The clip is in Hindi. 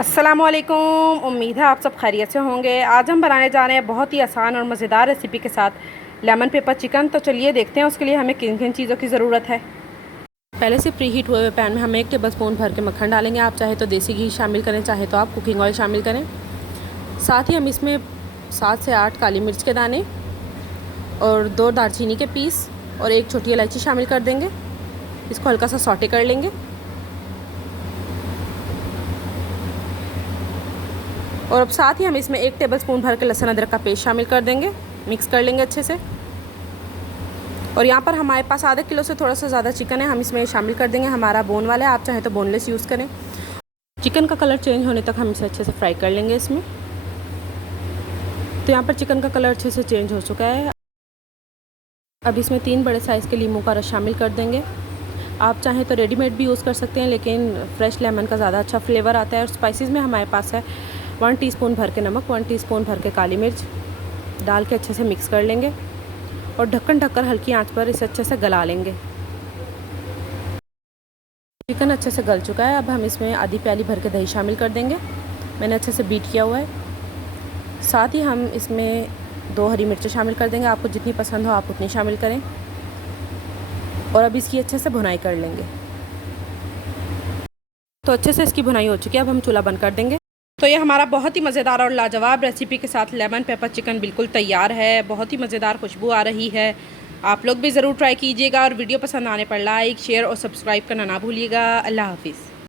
अस्सलामुअलैकुम। उम्मीद है आप सब खैरियत से होंगे। आज हम बनाने जा रहे हैं बहुत ही आसान और मज़ेदार रेसिपी के साथ लेमन पेपर चिकन। तो चलिए देखते हैं उसके लिए हमें किन किन चीज़ों की ज़रूरत है। पहले से प्री हीट हुए हुए पैन में हम 1 टेबल स्पून भर के मक्खन डालेंगे। आप चाहे तो देसी घी शामिल करें, चाहे तो आप कुकिंग ऑयल शामिल करें। साथ ही हम इसमें 7 से 8 काली मिर्च के दाने और 2 दालचीनी के पीस और 1 छोटी इलायची शामिल कर देंगे। इसको हल्का सा सौटे कर लेंगे और अब साथ ही हम इसमें 1 टेबल स्पून भर के लहसुन अदरक का पेस्ट शामिल कर देंगे। मिक्स कर लेंगे अच्छे से। और यहाँ पर हमारे पास आधे किलो से थोड़ा सा ज़्यादा चिकन है, हम इसमें शामिल कर देंगे। हमारा बोन वाला है, आप चाहे तो बोनलेस यूज़ करें। चिकन का कलर चेंज होने तक हम इसे अच्छे से फ्राई कर लेंगे इसमें। तो यहाँ पर चिकन का कलर अच्छे से चेंज हो चुका है। अब इसमें 3 बड़े साइज़ के लीमू का रस शामिल कर देंगे। आप चाहें तो रेडीमेड भी यूज़ कर सकते हैं, लेकिन फ्रेश लेमन का ज़्यादा अच्छा फ्लेवर आता है। और स्पाइसेस में हमारे पास है 1 टीस्पून भर के नमक, 1 टीस्पून भर के काली मिर्च डाल के अच्छे से मिक्स कर लेंगे और ढक्कन ढककर हल्की आंच पर इसे अच्छे से गला लेंगे। चिकन अच्छे से गल चुका है। अब हम इसमें आधी प्याली भर के दही शामिल कर देंगे। मैंने अच्छे से बीट किया हुआ है। साथ ही हम इसमें 2 हरी मिर्चें शामिल कर देंगे। आपको जितनी पसंद हो आप उतनी शामिल करें। और अब इसकी अच्छे से भुनाई कर लेंगे। तो अच्छे से इसकी भुनाई हो चुकी है। अब हम चूल्हा बंद कर देंगे। तो ये हमारा बहुत ही मज़ेदार और लाजवाब रेसिपी के साथ लेमन पेपर चिकन बिल्कुल तैयार है। बहुत ही मज़ेदार खुशबू आ रही है। आप लोग भी ज़रूर ट्राई कीजिएगा और वीडियो पसंद आने पर लाइक, शेयर और सब्सक्राइब करना ना भूलिएगा। अल्लाह हाफिज़।